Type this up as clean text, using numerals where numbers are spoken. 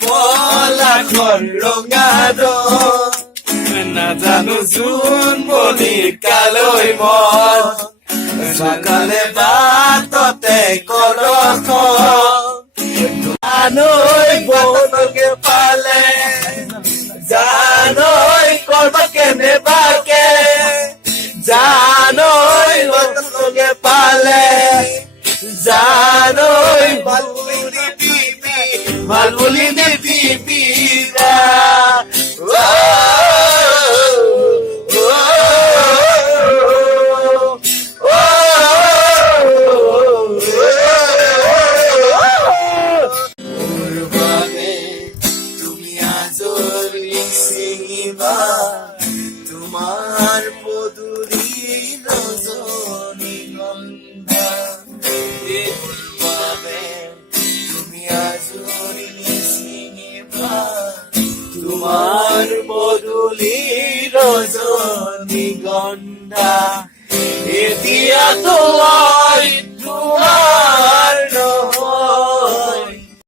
পলাশৰ ৰঙাৰ নাজানো জোন বুলি কালৈ মই সকালে বাটতে কলখ জানৈ বনকে পালে জানৈ কৰবা কেনেবাকে জানৈ বনকে পালে জানৈ ভাল বুলি নিদিবি তোমার পদুরি রজনী গন্ধা তুমি আজরি চিনিবা তোমার পদুলি রজনী গন্ধা এতিয়া তোমার